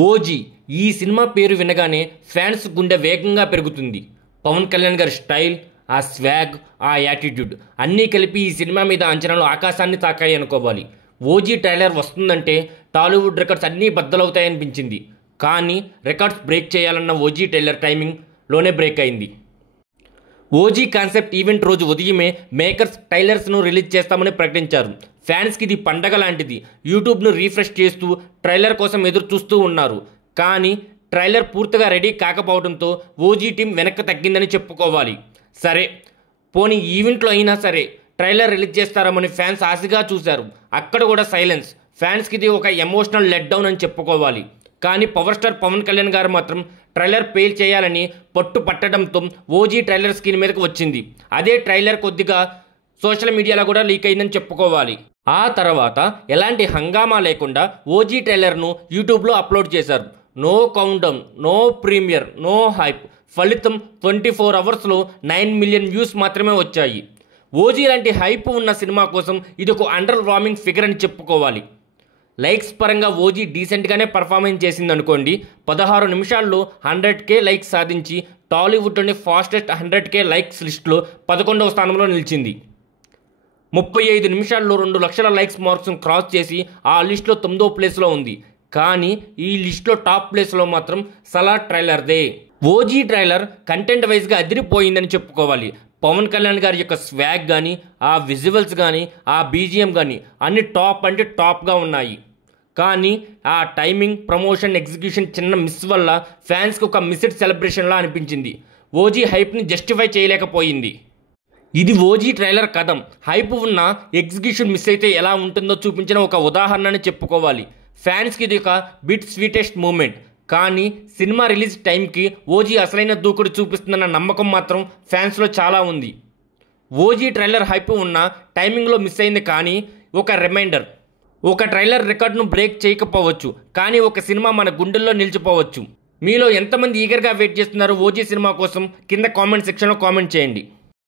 OG ఈ cinema పేరు వినగానే ఫ్యాన్స్ గుండె వేగంగా పెరుగుతుంది. పవన్ కళ్యాణ్ గారి స్టైల్, ఆ స్వాగ్, ఆ యాటిట్యూడ్ అన్నీ కలిపి ఈ సినిమా మీద అంచనాలు ఆకాశాన్ని తాకాయి అనుకోవాలి. ఓజీ ట్రైలర్ వస్తుందంటే టాలీవుడ్ రికార్డ్స్ అన్నీ బద్దలవుతాయనిపించింది. కానీ రికార్డ్స్ బ్రేక్ చేయాలన్న ఓజీ ట్రైలర్ టైమింగ్లోనే బ్రేక్ అయింది. ఓజీ కాన్సెప్ట్ ఈవెంట్ రోజు ఉదయమే మేకర్స్ ట్రైలర్స్ను రిలీజ్ చేస్తామని ప్రకటించారు. ఫ్యాన్స్కి ఇది పండగ లాంటిది. యూట్యూబ్ను రీఫ్రెష్ చేస్తూ ట్రైలర్ కోసం ఎదురు చూస్తూ ఉన్నారు. కానీ ట్రైలర్ పూర్తిగా రెడీ కాకపోవడంతో ఓజీ టీం వెనక్కి తగ్గిందని చెప్పుకోవాలి. సరే, పోనీ ఈవెంట్లో అయినా సరే ట్రైలర్ రిలీజ్ చేస్తారని ఫ్యాన్స్ ఆశగా చూశారు. అక్కడ కూడా సైలెన్స్. ఫ్యాన్స్కి ఇది ఒక ఎమోషనల్ లెట్ డౌన్ అని చెప్పుకోవాలి. కానీ పవర్ స్టార్ పవన్ కళ్యాణ్ గారు మాత్రం ట్రైలర్ పేల్ చేయాలని పట్టు పట్టడంతో ఓజీ ట్రైలర్ స్క్రీన్ మీదకి వచ్చింది. అదే ట్రైలర్ కొద్దిగా సోషల్ మీడియాలో కూడా లీక్ అయిందని చెప్పుకోవాలి. ఆ తర్వాత ఎలాంటి హంగామా లేకుండా ఓజీ ట్రైలర్ను యూట్యూబ్లో అప్లోడ్ చేశారు. No countdown, no premiere, no hype. ఫలితం 24 అవర్స్లో 9 మిలియన్ వ్యూస్ మాత్రమే వచ్చాయి. ఓజీ లాంటి హైప్ ఉన్న సినిమా కోసం ఇది ఒక అండర్ వార్మింగ్ ఫిగర్ అని చెప్పుకోవాలి. లైక్స్ పరంగా ఓజీ డీసెంట్గానే పర్ఫార్మెన్స్ చేసింది అనుకోండి. 16 నిమిషాల్లో 100K లైక్స్ సాధించి టాలీవుడ్లోని ఫాస్టెస్ట్ 100K లైక్స్ లిస్టులో 11వ స్థానంలో నిలిచింది. 35 నిమిషాల్లో 2 లక్షల లైక్స్ మార్క్స్ను క్రాస్ చేసి ఆ లిస్టులో 9వ ప్లేస్లో ఉంది. కానీ ఈ లిస్టులో టాప్ ప్లేస్లో మాత్రం సలార్ ట్రైలర్దే. ఓజీ ట్రైలర్ కంటెంట్ వైజ్గా అదిరిపోయిందని చెప్పుకోవాలి. పవన్ కళ్యాణ్ గారి యొక్క స్వాగ్ కానీ, ఆ విజువల్స్ కానీ, ఆ బీజిఎం కానీ అన్ని టాప్ అంటే టాప్గా ఉన్నాయి. కానీ ఆ టైమింగ్, ప్రమోషన్, ఎగ్జిక్యూషన్ చిన్న మిస్ వల్ల ఫ్యాన్స్కి ఒక మిస్డ్ సెలబ్రేషన్లా అనిపించింది. ఓజీ హైప్ని జస్టిఫై చేయలేకపోయింది. ఇది ఓజీ ట్రైలర్ కథం. హైప్ ఉన్న ఎగ్జిక్యూషన్ మిస్ అయితే ఎలా ఉంటుందో చూపించిన ఒక ఉదాహరణని చెప్పుకోవాలి. ఫ్యాన్స్కి ఇది ఒక బిట్ స్వీటెస్ట్ మూమెంట్. కానీ సినిమా రిలీజ్ టైంకి ఓజీ అసలైన దూకుడు చూపిస్తుందన్న నమ్మకం మాత్రం ఫ్యాన్స్లో చాలా ఉంది. ఓజీ ట్రైలర్ హైప్ ఉన్న టైమింగ్లో మిస్ అయింది. కానీ ఒక రిమైండర్. ఒక ట్రైలర్ రికార్డును బ్రేక్ చేయకపోవచ్చు, కానీ ఒక సినిమా మన గుండెల్లో నిలిచిపోవచ్చు. మీలో ఎంతమంది ఈగర్గా వెయిట్ చేస్తున్నారు ఓజీ సినిమా కోసం? కింద కామెంట్ సెక్షన్లో కామెంట్ చేయండి.